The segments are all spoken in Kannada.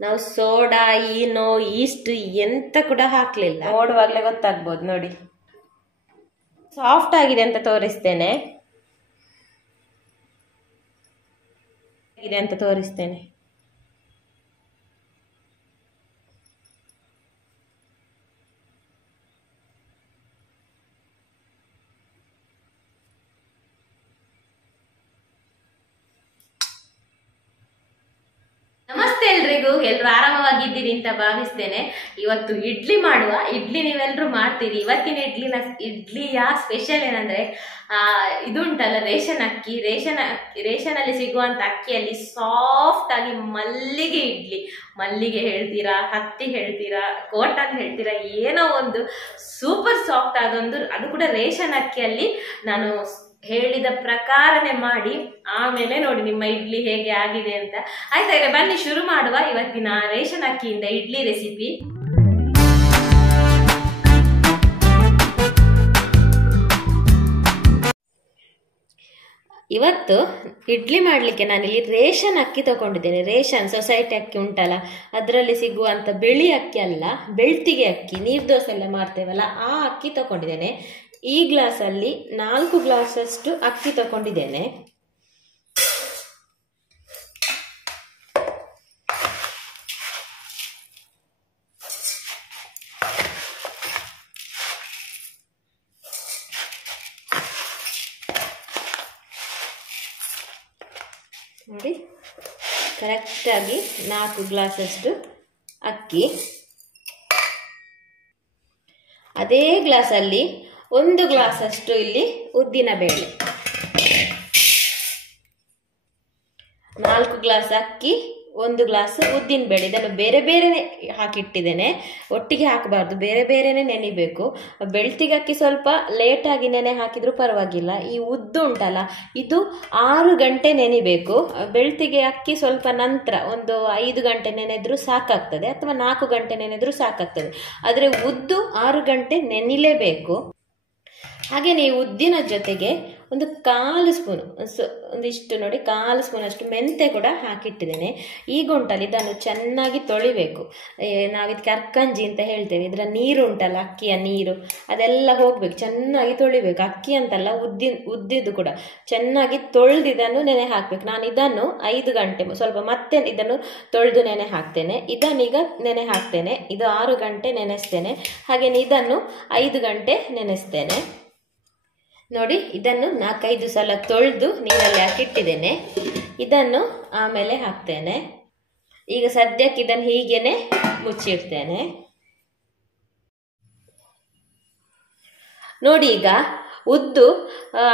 ನಾವು ಸೋಡಾ ಈನೋ ಈಸ್ಟ್ ಎಂತ ಕೂಡ ಹಾಕ್ಲಿಲ್ಲ. ನೋಡುವಾಗ್ಲೇ ಗೊತ್ತಾಗ್ಬೋದು ನೋಡಿ, ಸಾಫ್ಟ್ ಆಗಿದೆ ಅಂತ ತೋರಿಸ್ತೇನೆ. ನಮಸ್ತೆ ಎಲ್ರಿಗೂ, ಎಲ್ಲರೂ ಆರಾಮವಾಗಿದ್ದೀರಿ ಅಂತ ಭಾವಿಸ್ತೇನೆ. ಇವತ್ತು ಇಡ್ಲಿ ಮಾಡುವ. ಇಡ್ಲಿ ನೀವೆಲ್ಲರೂ ಮಾಡ್ತೀರಿ. ಇವತ್ತಿನ ಇಡ್ಲಿಯ ಸ್ಪೆಷಲ್ ಏನಂದ್ರೆ ಇದುಂಟಲ್ಲ ರೇಷನ್ ಅಕ್ಕಿ. ರೇಷನ್ ಅಲ್ಲಿ ಸಿಗುವಂತ ಅಕ್ಕಿಯಲ್ಲಿ ಸಾಫ್ಟ್ ಆಗಿ ಮಲ್ಲಿಗೆ ಇಡ್ಲಿ. ಮಲ್ಲಿಗೆ ಹೇಳ್ತೀರಾ, ಹತ್ತಿ ಹೇಳ್ತೀರಾ, ಕಾಟನ್ ಹೇಳ್ತೀರಾ, ಏನೋ ಒಂದು ಸೂಪರ್ ಸಾಫ್ಟ್ ಆದೊಂದು, ಅದು ಕೂಡ ರೇಷನ್ ಅಕ್ಕಿಯಲ್ಲಿ ನಾನು ಹೇಳಿದ ಪ್ರಕಾರನೇ ಮಾಡಿ ಆಮೇಲೆ ನೋಡಿ ನಿಮ್ಮ ಇಡ್ಲಿ ಹೇಗೆ ಆಗಿದೆ ಅಂತ. ಆಯ್ತಾ, ಬನ್ನಿ ಶುರು ಮಾಡುವ ಇವತ್ತಿನ ರೇಷನ್ ಅಕ್ಕಿಯಿಂದ ಇಡ್ಲಿ ರೆಸಿಪಿ. ಇವತ್ತು ಇಡ್ಲಿ ಮಾಡಲಿಕ್ಕೆ ನಾನಿಲ್ಲಿ ರೇಷನ್ ಅಕ್ಕಿ ತಗೊಂಡಿದ್ದೇನೆ. ರೇಷನ್ ಸೊಸೈಟಿ ಅಕ್ಕಿ ಉಂಟಲ್ಲ, ಅದರಲ್ಲಿ ಸಿಗುವಂತ ಬಿಳಿ ಅಕ್ಕಿ ಅಲ್ಲ, ಬೆಳ್ತಿಗೆ ಅಕ್ಕಿ, ನೀರ್ ದೋಸೆ ಎಲ್ಲ ಮಾಡ್ತೇವಲ್ಲ ಆ ಅಕ್ಕಿ ತಗೊಂಡಿದ್ದೇನೆ. ಈ ಗ್ಲಾಸಲ್ಲಿ 4 ಗ್ಲಾಸಷ್ಟು ಅಕ್ಕಿ ತಗೊಂಡಿದ್ದೇನೆ. ನೋಡಿ, ಕರೆಕ್ಟಾಗಿ 4 ಗ್ಲಾಸಷ್ಟು ಅಕ್ಕಿ. ಅದೇ ಗ್ಲಾಸಲ್ಲಿ 1 ಗ್ಲಾಸಷ್ಟು ಇಲ್ಲಿ ಉದ್ದಿನ ಬೇಳೆ. 4 ಗ್ಲಾಸ್ ಅಕ್ಕಿ, 1 ಗ್ಲಾಸ್ ಉದ್ದಿನ ಬೇಳೆ. ಇದನ್ನು ಬೇರೆ ಬೇರೆನೆ ಹಾಕಿಟ್ಟಿದ್ದೇನೆ, ಒಟ್ಟಿಗೆ ಹಾಕಬಾರ್ದು, ಬೇರೆ ಬೇರೆನೆ ನೆನಿಬೇಕು. ಬೆಳ್ತಿಗೆ ಅಕ್ಕಿ ಸ್ವಲ್ಪ ಲೇಟಾಗಿ ನೆನೆ ಹಾಕಿದ್ರು ಪರವಾಗಿಲ್ಲ. ಈ ಉದ್ದು ಉಂಟಲ್ಲ, ಇದು 6 ಗಂಟೆ ನೆನಿಬೇಕು. ಬೆಳ್ತಿಗೆ ಅಕ್ಕಿ ಸ್ವಲ್ಪ ನಂತರ ಒಂದು 5 ಗಂಟೆ ನೆನೆದ್ರು ಸಾಕಾಗ್ತದೆ, ಅಥವಾ 4 ಗಂಟೆ ನೆನೆದ್ರು ಸಾಕಾಗ್ತದೆ. ಆದರೆ ಉದ್ದು 6 ಗಂಟೆ ನೆನಿಲೇಬೇಕು. ಹಾಗೆ ನೀವು ಉದ್ದಿನ ಜೊತೆಗೆ ಒಂದು 1/4 ಸ್ಪೂನ್, ಒಂದಿಷ್ಟು ನೋಡಿ 1/4 ಸ್ಪೂನ್ ಅಷ್ಟು ಮೆಂತೆ ಕೂಡ ಹಾಕಿಟ್ಟಿದ್ದೇನೆ. ಈಗ ಉಂಟಲ್ಲ, ಇದನ್ನು ಚೆನ್ನಾಗಿ ತೊಳಿಬೇಕು. ನಾವಿದಕ್ಕೆ ಅರ್ಕಂಜಿ ಅಂತ ಹೇಳ್ತೇವೆ. ಇದರ ನೀರು ಉಂಟಲ್ಲ, ಅಕ್ಕಿಯ ನೀರು ಅದೆಲ್ಲ ಹೋಗ್ಬೇಕು, ಚೆನ್ನಾಗಿ ತೊಳಿಬೇಕು. ಅಕ್ಕಿ ಅಂತಲ್ಲ, ಉದ್ದಿದ್ದು ಕೂಡ ಚೆನ್ನಾಗಿ ತೊಳೆದು ಇದನ್ನು ನೆನೆ ಹಾಕ್ಬೇಕು. ನಾನು ಇದನ್ನು 5 ಗಂಟೆ ಸ್ವಲ್ಪ ಮತ್ತೆ ಇದನ್ನು ತೊಳೆದು ನೆನೆ ಹಾಕ್ತೇನೆ. ಇದನ್ನೀಗ ನೆನೆ ಹಾಕ್ತೇನೆ. ಇದು 6 ಗಂಟೆ ನೆನೆಸ್ತೇನೆ. ಹಾಗೇನೆ ಇದನ್ನು 5 ಗಂಟೆ ನೆನೆಸ್ತೇನೆ. ನೋಡಿ, ಇದನ್ನು 4-5 ಸಲ ತೊಳೆದು ನೀರಲ್ಲಿ ಹಾಕಿಟ್ಟಿದ್ದೇನೆ. ಇದನ್ನು ಆಮೇಲೆ ಹಾಕ್ತೇನೆ. ಈಗ ಸದ್ಯಕ್ಕೆ ಇದನ್ನು ಹೀಗೇನೆ ಮುಚ್ಚಿಡ್ತೇನೆ. ನೋಡಿ, ಈಗ ಉದ್ದು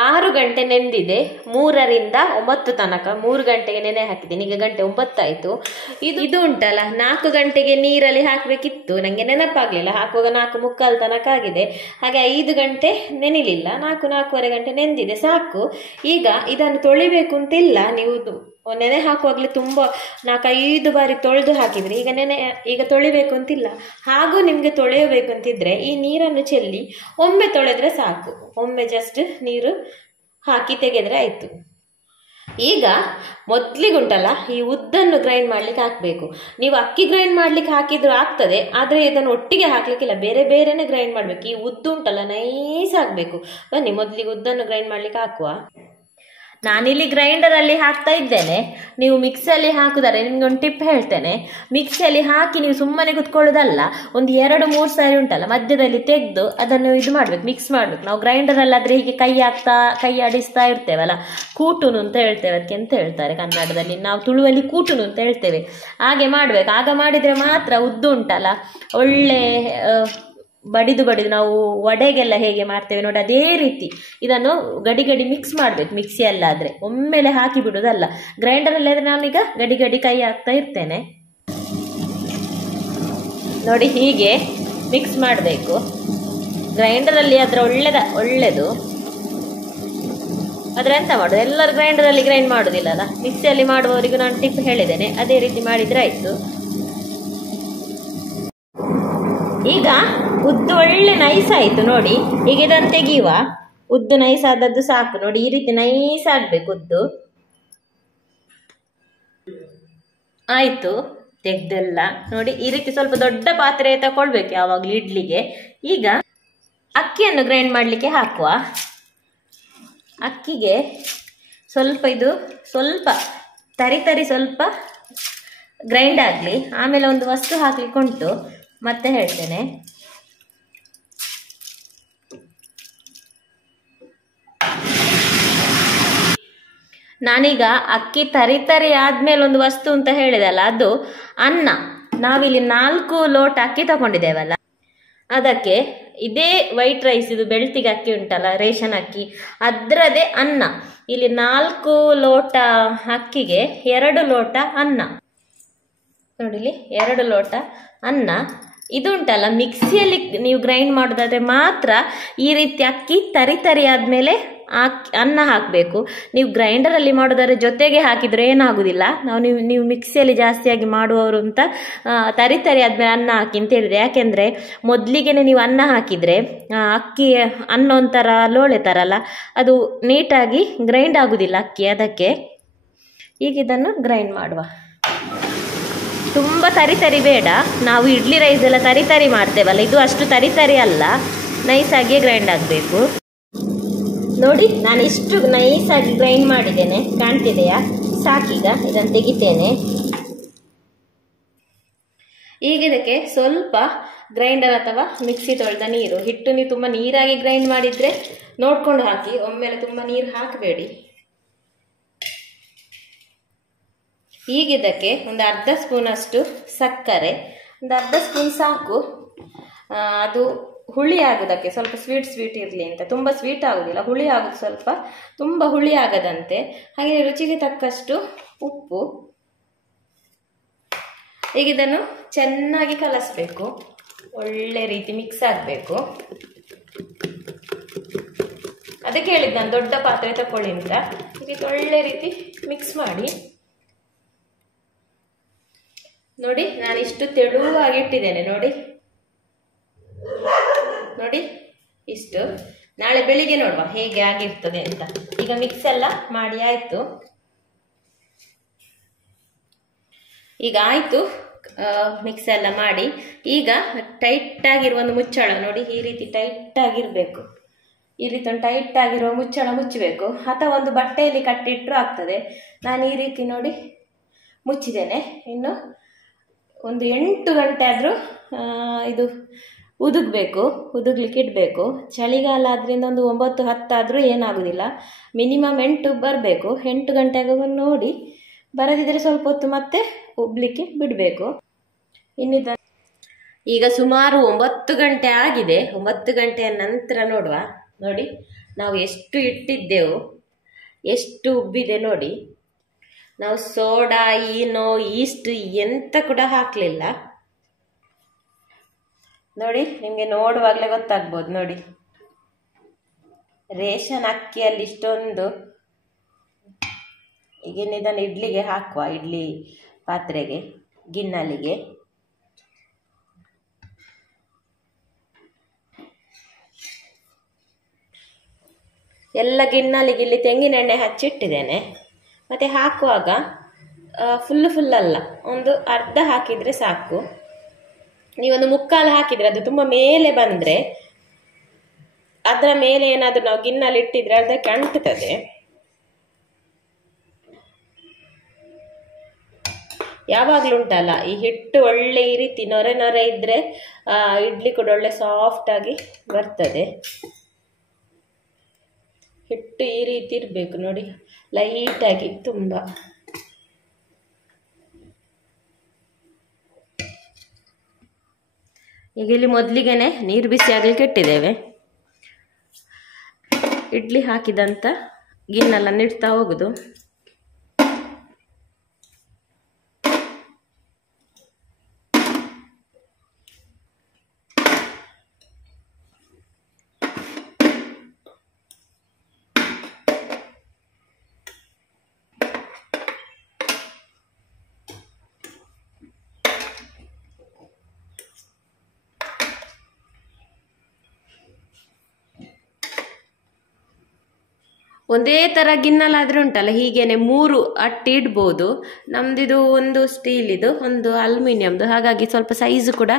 6 ಗಂಟೆ ನೆಂದಿದೆ. 3ರಿಂದ 9 ತನಕ 3 ಗಂಟೆಗೆ ನೆನೆ ಹಾಕಿದ್ದೀನಿ. ಈಗ ಗಂಟೆ 9 ಆಯ್ತು. ಇದು ಉಂಟಲ್ಲ, 4 ಗಂಟೆಗೆ ನೀರಲ್ಲಿ ಹಾಕಬೇಕಿತ್ತು, ನನಗೆ ನೆನಪಾಗ್ಲಿಲ್ಲ. ಹಾಕುವಾಗ 4:45 ತನಕ ಆಗಿದೆ. ಹಾಗೆ 5 ಗಂಟೆ ನೆನಿಲಿಲ್ಲ, 4-4:15 ಗಂಟೆ ನೆಂದಿದೆ, ಸಾಕು. ಈಗ ಇದನ್ನು ತೊಳಿಬೇಕು ಅಂತಿಲ್ಲ. ನೀವು ನೆನೆ ಹಾಕುವಾಗಲೇ ತುಂಬ 4-5 ಬಾರಿ ತೊಳೆದು ಹಾಕಿದ್ರಿ. ಈಗ ತೊಳಿಬೇಕು ಅಂತಿಲ್ಲ. ಹಾಗೂ ನಿಮಗೆ ತೊಳೆಯಬೇಕು ಅಂತಿದ್ರೆ ಈ ನೀರನ್ನು ಚೆಲ್ಲಿ ಒಮ್ಮೆ ತೊಳೆದ್ರೆ ಸಾಕು. ಒಮ್ಮೆ ಜಸ್ಟ್ ನೀರು ಹಾಕಿ ತೆಗೆದ್ರೆ ಆಯ್ತು. ಈಗ ಮೊದಲಿಗುಂಟಲ್ಲ, ಈ ಉದ್ದನ್ನು ಗ್ರೈಂಡ್ ಮಾಡ್ಲಿಕ್ಕೆ ಹಾಕಬೇಕು. ನೀವು ಅಕ್ಕಿ ಗ್ರೈಂಡ್ ಮಾಡ್ಲಿಕ್ಕೆ ಹಾಕಿದ್ರು ಆಗ್ತದೆ, ಆದರೆ ಇದನ್ನು ಒಟ್ಟಿಗೆ ಹಾಕ್ಲಿಕ್ಕಿಲ್ಲ, ಬೇರೆ ಬೇರೆನೆ ಗ್ರೈಂಡ್ ಮಾಡ್ಬೇಕು. ಈ ಉದ್ದು ಉಂಟಲ್ಲ ನೈಸ್ ಆಗ್ಬೇಕು. ಬನ್ನಿ ಮೊದಲಿಗೆ ಉದ್ದನ್ನು ಗ್ರೈಂಡ್ ಮಾಡ್ಲಿಕ್ಕೆ ಹಾಕುವ. ನಾನಿಲ್ಲಿ ಗ್ರೈಂಡರಲ್ಲಿ ಹಾಕ್ತಾ ಇದ್ದೇನೆ. ನೀವು ಮಿಕ್ಸಿಯಲ್ಲಿ ಹಾಕಿದರೆ ನಿಮ್ಗೆ ಒಂದು ಟಿಪ್ ಹೇಳ್ತೇನೆ. ಮಿಕ್ಸಿಯಲ್ಲಿ ಹಾಕಿ ನೀವು ಸುಮ್ಮನೆ ಕುತ್ಕೊಳ್ಳೋದಲ್ಲ, ಒಂದು 2-3 ಸಾರಿ ಉಂಟಲ್ಲ ಮಧ್ಯದಲ್ಲಿ ತೆಗೆದು ಅದನ್ನು ಇದು ಮಾಡ್ಬೇಕು, ಮಿಕ್ಸ್ ಮಾಡ್ಬೇಕು. ನಾವು ಗ್ರೈಂಡರಲ್ಲಾದ್ರೆ ಹೀಗೆ ಕೈ ಆಡಿಸ್ತಾ ಇರ್ತೇವಲ್ಲ, ಕೂಟುನು ಅಂತ ಹೇಳ್ತೇವೆ. ಅದಕ್ಕೆ ಅಂತ ಹೇಳ್ತಾರೆ ಕನ್ನಡದಲ್ಲಿ, ನಾವು ತುಳುವಲ್ಲಿ ಕೂಟುನು ಅಂತ ಹೇಳ್ತೇವೆ. ಹಾಗೆ ಮಾಡ್ಬೇಕು. ಆಗ ಮಾಡಿದ್ರೆ ಮಾತ್ರ ಉದ್ದು ಉಂಟಲ್ಲ ಒಳ್ಳೆ ಬಡಿದು ನಾವು ವಡೆಗೆಲ್ಲ ಹೇಗೆ ಮಾಡ್ತೇವೆ ನೋಡಿ, ಅದೇ ರೀತಿ ಇದನ್ನು ಗಡಿ ಮಿಕ್ಸ್ ಮಾಡ್ಬೇಕು. ಮಿಕ್ಸಿಯಲ್ಲಾದ್ರೆ ಒಮ್ಮೆಲೆ ಹಾಕಿ ಬಿಡುದಲ್ಲ. ಗ್ರೈಂಡರಲ್ಲಿ ಆದ್ರೆ ನಾನೀಗ ಗಡಿ ಕೈ ಹಾಕ್ತಾ ಇರ್ತೇನೆ. ನೋಡಿ, ಹೀಗೆ ಮಿಕ್ಸ್ ಮಾಡಬೇಕು. ಗ್ರೈಂಡರಲ್ಲಿ ಆದ್ರೆ ಒಳ್ಳೇದು. ಆದ್ರೆ ಎಂತ ಮಾಡೋದು, ಎಲ್ಲರೂ ಗ್ರೈಂಡರಲ್ಲಿ ಗ್ರೈಂಡ್ ಮಾಡೋದಿಲ್ಲಲ್ಲ. ಮಿಕ್ಸಿಯಲ್ಲಿ ಮಾಡುವವರಿಗೂ ನಾನು ಟಿಪ್ ಹೇಳಿದ್ದೇನೆ, ಅದೇ ರೀತಿ ಮಾಡಿದ್ರೆ ಆಯ್ತು. ಈಗ ಉದ್ದು ಒಳ್ಳೆ ನೈಸ್ ಆಯ್ತು ನೋಡಿ. ಈಗ ಇದನ್ನು ತೆಗೆಯುವ. ಉದ್ದು ನೈಸ್ ಆದದ್ದು ಸಾಕು ನೋಡಿ, ಈ ರೀತಿ ನೈಸ್ ಆಗ್ಬೇಕು ಉದ್ದು. ಆಯ್ತು. ತೆಗ್ದೆಲ್ಲ ನೋಡಿ ಈ ರೀತಿ ಸ್ವಲ್ಪ ದೊಡ್ಡ ಪಾತ್ರೆ ತಗೊಳ್ಬೇಕು ಯಾವಾಗಲೂ ಇಡ್ಲಿಗೆ. ಈಗ ಅಕ್ಕಿಯನ್ನು ಗ್ರೈಂಡ್ ಮಾಡಲಿಕ್ಕೆ ಹಾಕುವ. ಅಕ್ಕಿಗೆ ಸ್ವಲ್ಪ ಸ್ವಲ್ಪ ತರಿ ಸ್ವಲ್ಪ ಗ್ರೈಂಡ್ ಆಗಲಿ, ಆಮೇಲೆ ಒಂದು ವಸ್ತು ಹಾಕ್ಲಿಕ್ಕೆ ಉಂಟು, ಮತ್ತೆ ಹೇಳ್ತೇನೆ. ನಾನೀಗ ಅಕ್ಕಿ ತರಿ ಆದ್ಮೇಲೆ ಒಂದು ವಸ್ತು ಅಂತ ಹೇಳಿದಲ್ಲ, ಅದು ಅನ್ನ. ನಾವಿಲ್ಲಿ 4 ಲೋಟ ಅಕ್ಕಿ ತಗೊಂಡಿದ್ದೇವಲ್ಲ, ಅದಕ್ಕೆ ಇದೇ ವೈಟ್ ರೈಸ್, ಇದು ಬೆಳ್ತಿಗೆ ಅಕ್ಕಿ ಉಂಟಲ್ಲ, ರೇಷನ್ ಅಕ್ಕಿ, ಅದರದೇ ಅನ್ನ. ಇಲ್ಲಿ 4 ಲೋಟ ಅಕ್ಕಿಗೆ 2 ಲೋಟ ಅನ್ನ. ನೋಡಿಲಿ, 2 ಲೋಟ ಅನ್ನ. ಇದು ಉಂಟಲ್ಲ, ಮಿಕ್ಸಿಯಲ್ಲಿ ನೀವು ಗ್ರೈಂಡ್ ಮಾಡೋದಾದ್ರೆ ಮಾತ್ರ ಈ ರೀತಿ ಅಕ್ಕಿ ತರಿ ಆದ್ಮೇಲೆ ಅನ್ನ ಹಾಕಬೇಕು. ನೀವು ಗ್ರೈಂಡರಲ್ಲಿ ಮಾಡೋದಾದ್ರೆ ಜೊತೆಗೆ ಹಾಕಿದ್ರೆ ಏನಾಗುದಿಲ್ಲ. ನೀವು ಮಿಕ್ಸಿಯಲ್ಲಿ ಜಾಸ್ತಿಯಾಗಿ ಮಾಡುವವರು ಅಂತ ತರಿ ಆದ್ಮೇಲೆ ಅನ್ನ ಹಾಕಿ ಅಂತ ಹೇಳಿದೆ. ಯಾಕೆಂದ್ರೆ ಮೊದಲಿಗೆನೆ ನೀವು ಅನ್ನ ಹಾಕಿದ್ರೆ ಅಕ್ಕಿ ಅನ್ನ ಒಂಥರ ಲೋಳೆ ತರಲ್ಲ, ಅದು ನೀಟಾಗಿ ಗ್ರೈಂಡ್ ಆಗುದಿಲ್ಲ ಅಕ್ಕಿ. ಅದಕ್ಕೆ ಈಗ ಇದನ್ನು ಗ್ರೈಂಡ್ ಮಾಡುವ. ತುಂಬ ತರಿ ಬೇಡ, ನಾವು ಇಡ್ಲಿ ರೈಸ್ ಎಲ್ಲ ತರಿ ಮಾಡ್ತೇವಲ್ಲ, ಇದು ಅಷ್ಟು ತರಿ ಅಲ್ಲ, ನೈಸಾಗಿಯೇ ಗ್ರೈಂಡ್ ಆಗಬೇಕು. ನೋಡಿ, ನಾನು ಇಷ್ಟು ನೈಸಾಗಿ ಗ್ರೈಂಡ್ ಮಾಡಿದ್ದೇನೆ, ಕಾಣ್ತಿದೆಯಾ? ಸಾಕೀಗ ಇದನ್ನು ತೆಗಿತೇನೆ. ಈಗ ಇದಕ್ಕೆ ಸ್ವಲ್ಪ ಗ್ರೈಂಡರ್ ಅಥವಾ ಮಿಕ್ಸಿ ತೊಳೆದ ನೀರು, ಹಿಟ್ಟು ನೀವು ತುಂಬ ನೀರಾಗಿ ಗ್ರೈಂಡ್ ಮಾಡಿದರೆ ನೋಡ್ಕೊಂಡು ಹಾಕಿ, ಒಮ್ಮೆಲೆ ತುಂಬ ನೀರು ಹಾಕಬೇಡಿ. ಈಗ ಇದಕ್ಕೆ ಒಂದು ಅರ್ಧ ಸ್ಪೂನಷ್ಟು ಸಕ್ಕರೆ, ಒಂದು ಅರ್ಧ ಸ್ಪೂನ್ ಸಾಕು. ಅದು ಹುಳಿ ಆಗೋದಕ್ಕೆ, ಸ್ವಲ್ಪ ಸ್ವೀಟ್ ಇರಲಿ ಅಂತ. ತುಂಬ ಸ್ವೀಟ್ ಆಗೋದಿಲ್ಲ, ಹುಳಿ ಆಗೋದು ಸ್ವಲ್ಪ, ತುಂಬ ಹುಳಿ ಆಗದಂತೆ. ಹಾಗೆ ರುಚಿಗೆ ತಕ್ಕಷ್ಟು ಉಪ್ಪು. ಈಗ ಇದನ್ನು ಚೆನ್ನಾಗಿ ಕಲಸಬೇಕು, ಒಳ್ಳೆ ರೀತಿ ಮಿಕ್ಸ್ ಆಗಬೇಕು. ಅದಕ್ಕೆ ಹೇಳಿದ್ದು ನಾನು ದೊಡ್ಡ ಪಾತ್ರೆ ತಗೊಳ್ಳಿ ಅಂತ. ಈಗ ಒಳ್ಳೆ ರೀತಿ ಮಿಕ್ಸ್ ಮಾಡಿ. ನೋಡಿ, ನಾನು ಇಷ್ಟು ತೆಳುವಾಗಿ ಇಟ್ಟಿದ್ದೇನೆ. ನೋಡಿ ಇಷ್ಟು. ನಾಳೆ ಬೆಳಿಗ್ಗೆ ನೋಡುವ ಹೇಗೆ ಆಗಿರ್ತದೆ ಅಂತ. ಈಗ ಮಿಕ್ಸ್ ಎಲ್ಲ ಮಾಡಿ ಆಯ್ತು. ಈಗ ಆಯ್ತು ಮಿಕ್ಸ್ ಎಲ್ಲ ಮಾಡಿ. ಈಗ ಟೈಟ್ ಆಗಿರುವ ಒಂದು ಮುಚ್ಚಳ, ನೋಡಿ ಈ ರೀತಿ ಟೈಟ್ ಆಗಿರ್ಬೇಕು. ಈ ರೀತಿ ಒಂದು ಟೈಟ್ ಆಗಿರುವ ಮುಚ್ಚಳ ಮುಚ್ಚಬೇಕು, ಅಥವಾ ಒಂದು ಬಟ್ಟೆಯಲ್ಲಿ ಕಟ್ಟಿಟ್ರು ಆಗ್ತದೆ. ನಾನು ಈ ರೀತಿ ನೋಡಿ ಮುಚ್ಚಿದ್ದೇನೆ. ಇನ್ನು ಒಂದು 8 ಗಂಟೆ ಆದರೂ ಇದು ಉದುಗ್ಲಿಕ್ಕೆ ಇಡಬೇಕು. ಚಳಿಗಾಲ ಆದ್ರಿಂದ ಒಂದು 9-10 ಆದರೂ ಏನಾಗುದಿಲ್ಲ, ಮಿನಿಮಮ್ 8 ಬರಬೇಕು. 8 ಗಂಟೆ ಆಗುವಾಗ ನೋಡಿ, ಬರದಿದ್ರೆ ಸ್ವಲ್ಪ ಹೊತ್ತು ಮತ್ತೆ ಉಬ್ಲಿಕ್ಕೆ ಬಿಡಬೇಕು. ಇನ್ನಿದ ಈಗ ಸುಮಾರು 9 ಗಂಟೆ ಆಗಿದೆ. 9 ಗಂಟೆಯ ನಂತರ ನೋಡುವ. ನೋಡಿ, ನಾವು ಎಷ್ಟು ಇಟ್ಟಿದ್ದೆವು, ಎಷ್ಟು ಉಬ್ಬಿದೆ ನೋಡಿ. ನಾವು ಸೋಡಾ, ಈನೋ, ಈಸ್ಟ್ ಎಂತ ಕೂಡ ಹಾಕಲಿಲ್ಲ. ನೋಡಿ, ನಿಮಗೆ ನೋಡುವಾಗಲೇ ಗೊತ್ತಾಗ್ಬೋದು. ನೋಡಿ, ರೇಷನ್ ಅಕ್ಕಿಯಲ್ಲಿ ಇಷ್ಟೊಂದು. ಈಗ ಇದನ್ನು ಇಡ್ಲಿಗೆ ಹಾಕುವ, ಇಡ್ಲಿ ಪಾತ್ರೆಗೆ, ಗಿನ್ನಲಿಗೆ. ಎಲ್ಲ ಗಿನ್ನಲಿಗೆ ಇಲ್ಲಿ ತೆಂಗಿನೆಣ್ಣೆ ಹಚ್ಚಿಟ್ಟಿದ್ದೇನೆ. ಮತ್ತು ಹಾಕುವಾಗ ಫುಲ್ ಅಲ್ಲ, ಒಂದು ಅರ್ಧ ಹಾಕಿದರೆ ಸಾಕು. ನೀವೊಂದು 3/4 ಹಾಕಿದರೆ ಅದು ತುಂಬ ಮೇಲೆ ಬಂದರೆ, ಅದರ ಮೇಲೆ ಏನಾದರೂ ನಾವು ಗಿನ್ನಲ್ಲಿ ಇಟ್ಟಿದ್ರೆ ಅದಕ್ಕೆ ಅಂಟುತ್ತದೆ. ಯಾವಾಗಲೂ ಉಂಟಲ್ಲ, ಈ ಹಿಟ್ಟು ಒಳ್ಳೆ ಈ ರೀತಿ ನೊರೆ ಇದ್ದರೆ ಇಡ್ಲಿ ಕೂಡ ಒಳ್ಳೆ ಸಾಫ್ಟಾಗಿ ಬರ್ತದೆ. ಹಿಟ್ಟು ಈ ರೀತಿ ಇರಬೇಕು ನೋಡಿ, ಲೈಟಾಗಿ ತುಂಬ. ಈಗ ಇಲ್ಲಿ ಮೊದಲಿಗೆನೆ ನೀರು ಬಿಸಿ ಆಗಲಿಕ್ಕೆ ಇಟ್ಟಿದ್ದೇವೆ. ಇಡ್ಲಿ ಹಾಕಿದಂಥ ಗಿನ್ನೆಲ್ಲ ಇಡ್ತಾ ಹೋಗುದು. ಒಂದೇ ಥರ ಗಿನ್ನಲಾದ್ರೆ ಉಂಟಲ್ಲ ಹೀಗೇನೆ 3 ಅಟ್ಟಿ ಇಡ್ಬೋದು. ನಮ್ದಿದು ಒಂದು ಸ್ಟೀಲ್ ಇದು, ಒಂದು ಅಲ್ಯೂಮಿನಿಯಂದು, ಹಾಗಾಗಿ ಸ್ವಲ್ಪ ಸೈಜ್ ಕೂಡ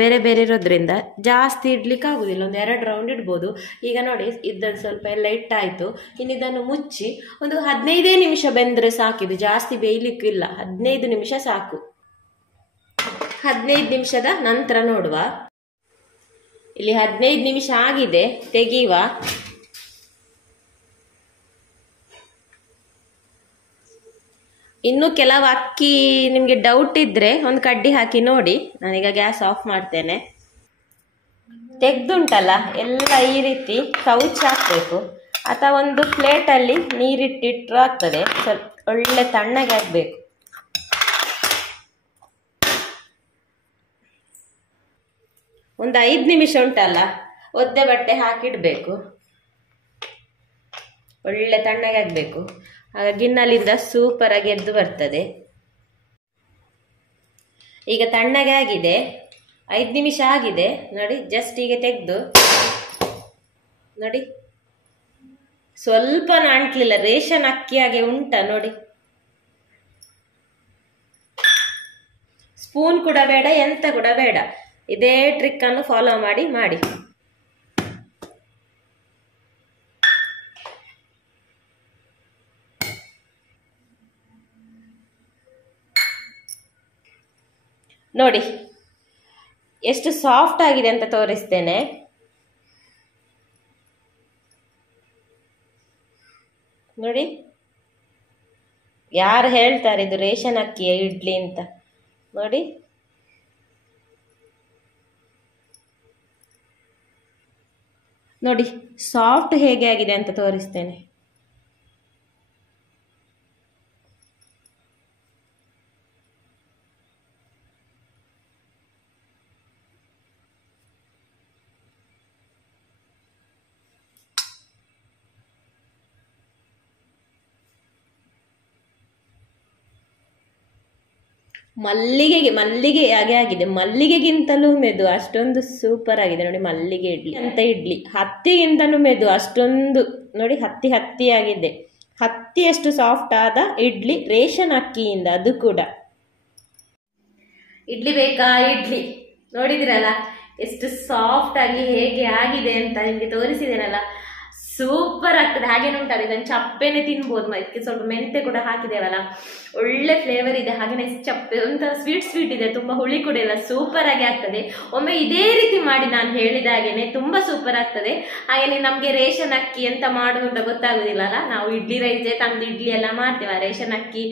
ಬೇರೆ ಬೇರೆ ಇರೋದ್ರಿಂದ ಜಾಸ್ತಿ ಇಡ್ಲಿಕ್ಕೆ ಆಗುದಿಲ್ಲ, ಒಂದು 2 ರೌಂಡ್ ಇಡ್ಬೋದು. ಈಗ ನೋಡಿ ಇದ್ದದ್ದು ಸ್ವಲ್ಪ ಎಲ್ಲ ಇಟ್ಟಾಯ್ತು. ಇನ್ನು ಇದನ್ನು ಮುಚ್ಚಿ ಒಂದು 15 ನಿಮಿಷ ಬೆಂದ್ರೆ ಸಾಕಿದು, ಜಾಸ್ತಿ ಬೇಯಲಿಕ್ಕಿಲ್ಲ, 15 ನಿಮಿಷ ಸಾಕು. 15 ನಿಮಿಷದ ನಂತರ ನೋಡುವ. ಇಲ್ಲಿ 15 ನಿಮಿಷ ಆಗಿದೆ, ತೆಗೆಯುವ. ಇನ್ನು ಕೆಲವು ಅಕ್ಕಿ ನಿಮಗೆ ಡೌಟ್ ಇದ್ರೆ ಒಂದು ಕಡ್ಡಿ ಹಾಕಿ ನೋಡಿ. ನಾನೀಗ ಗ್ಯಾಸ್ ಆಫ್ ಮಾಡ್ತೇನೆ. ತೆಗ್ದುಂಟಲ್ಲ ಎಲ್ಲ ಈ ರೀತಿ ಕೌಚ್ ಹಾಕಬೇಕು, ಅಥವಾ ಒಂದು ಪ್ಲೇಟಲ್ಲಿ ನೀರಿಟ್ಟಿಟ್ಟರು ಆಗ್ತದೆ. ಸ್ವಲ್ಪ ಒಳ್ಳೆ ತಣ್ಣಗೆ ಹಾಕಬೇಕು. ಒಂದು 5 ನಿಮಿಷ ಉಂಟಲ್ಲ ಒದ್ದೆ ಬಟ್ಟೆ ಹಾಕಿಡ್ಬೇಕು, ಒಳ್ಳೆ ತಣ್ಣಗೆ ಆಗಬೇಕು. ಆಗ ಗಿನ್ನಲಿಂದ ಸೂಪರ್ ಆಗಿ ಎದ್ದು ಬರ್ತದೆ. ಈಗ ತಣ್ಣಗೆ ಆಗಿದೆ, 5 ನಿಮಿಷ ಆಗಿದೆ ನೋಡಿ. ಜಸ್ಟ್ ಈಗ ತೆಗೆದು ನೋಡಿ, ಸ್ವಲ್ಪ ಅಂಟ್ಲಿಲ್ಲ, ರೇಷನ್ ಅಕ್ಕಿಯಾಗೆ ಉಂಟ ನೋಡಿ. ಸ್ಪೂನ್ ಕೂಡ ಬೇಡ, ಎಂತ ಕೂಡ ಬೇಡ, ಇದೇ ಟ್ರಿಕ್ ಅನ್ನು ಫಾಲೋ ಮಾಡಿ. ನೋಡಿ ಎಷ್ಟು ಸಾಫ್ಟ್ ಆಗಿದೆ ಅಂತ ತೋರಿಸ್ತೇನೆ. ನೋಡಿ, ಯಾರು ಹೇಳ್ತಾರೆ ಇದು ರೇಷನ್ ಅಕ್ಕಿಯ ಇಡ್ಲಿ ಅಂತ. ನೋಡಿ ನೋಡಿ ಸಾಫ್ಟ್ ಹೇಗೆ ಆಗಿದೆ ಅಂತ ತೋರಿಸ್ತೇನೆ. ಮಲ್ಲಿಗೆ ಹಾಗೆ ಆಗಿದೆ, ಮಲ್ಲಿಗೆಗಿಂತಲೂ ಮೆದು, ಅಷ್ಟೊಂದು ಸೂಪರ್ ಆಗಿದೆ ನೋಡಿ. ಮಲ್ಲಿಗೆ ಇಡ್ಲಿ ಅಂತ ಇಡ್ಲಿ, ಹತ್ತಿಗಿಂತಲೂ ಮೆದು, ಅಷ್ಟೊಂದು ನೋಡಿ ಹತ್ತಿ ಆಗಿದೆ. ಹತ್ತಿಯಷ್ಟು ಸಾಫ್ಟ್ ಆದ ಇಡ್ಲಿ ರೇಷನ್ ಅಕ್ಕಿಯಿಂದ, ಅದು ಕೂಡ. ಇಡ್ಲಿ ಬೇಕಾ? ಇಡ್ಲಿ ನೋಡಿದಿರಲ್ಲ ಎಷ್ಟು ಸಾಫ್ಟ್ ಆಗಿ ಹೇಗೆ ಆಗಿದೆ ಅಂತ ನಿಮ್ಗೆ ತೋರಿಸಿದೇನಲ್ಲ. ಸೂಪರ್ ಆಗ್ತದೆ. ಹಾಗೇನು ಉಂಟಲ್ಲ, ಇದನ್ನು ಚಪ್ಪೆನೆ ತಿನ್ಬೋದು. ಇದಕ್ಕೆ ಸ್ವಲ್ಪ ಮೆಂತೆ ಕೂಡ ಹಾಕಿದೇವಲ್ಲ, ಒಳ್ಳೆ ಫ್ಲೇವರ್ ಇದೆ. ಹಾಗೇನೆ ಚಪ್ಪೆ ಒಂಥರ ಸ್ವೀಟ್ ಇದೆ, ತುಂಬಾ ಹುಳಿ ಕೂಡ ಇಲ್ಲ, ಸೂಪರ್ ಆಗಿ ಆಗ್ತದೆ. ಒಮ್ಮೆ ಇದೇ ರೀತಿ ಮಾಡಿ, ನಾನು ಹೇಳಿದ ಹಾಗೇನೆ ತುಂಬಾ ಸೂಪರ್ ಆಗ್ತದೆ. ಹಾಗೇನೆ ನಮ್ಗೆ ರೇಷನ್ ಅಕ್ಕಿ ಎಂತ ಮಾಡುದು ಅಂತ ಗೊತ್ತಾಗುದಿಲ್ಲ ಅಲ್ಲ, ನಾವು ಇಡ್ಲಿ ರೈಸ್ ತಂದು ಇಡ್ಲಿ ಎಲ್ಲ ಮಾಡ್ತೇವೆ. ರೇಷನ್ ಅಕ್ಕಿ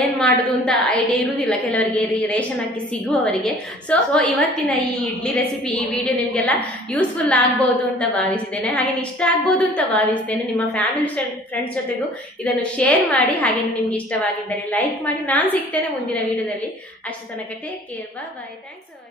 ಏನ್ ಮಾಡುದು ಅಂತ ಐಡಿಯಾ ಇರುವುದಿಲ್ಲ ಕೆಲವರಿಗೆ, ರೇಷನ್ ಅಕ್ಕಿ ಸಿಗುವವರಿಗೆ. ಸೊ ಇವತ್ತಿನ ಈ ಇಡ್ಲಿ ರೆಸಿಪಿ, ಈ ವಿಡಿಯೋ ನಿಮ್ಗೆಲ್ಲ ಯೂಸ್ಫುಲ್ ಆಗ್ಬಹುದು ಅಂತ ಭಾವಿಸಿದ್ದೇನೆ. ಹಾಗೆ ಇಷ್ಟ ಆಗ್ಬಹುದು ಅಂತ ಭಾವಿಸ್ತೇನೆ. ನಿಮ್ಮ ಫ್ಯಾಮಿಲಿ ಫ್ರೆಂಡ್ಸ್ ಜೊತೆಗೂ ಇದನ್ನು ಶೇರ್ ಮಾಡಿ. ಹಾಗೆ ನಿಮ್ಗೆ ಇಷ್ಟವಾಗಿದ್ದರೆ ಲೈಕ್ ಮಾಡಿ. ನಾನು ಸಿಗ್ತೇನೆ ಮುಂದಿನ ವಿಡಿಯೋದಲ್ಲಿ. ಅಷ್ಟು ತನಕ ಟೇಕ್ ಕೇರ್, ಬಾಯ್. ಥ್ಯಾಂಕ್ಸ್.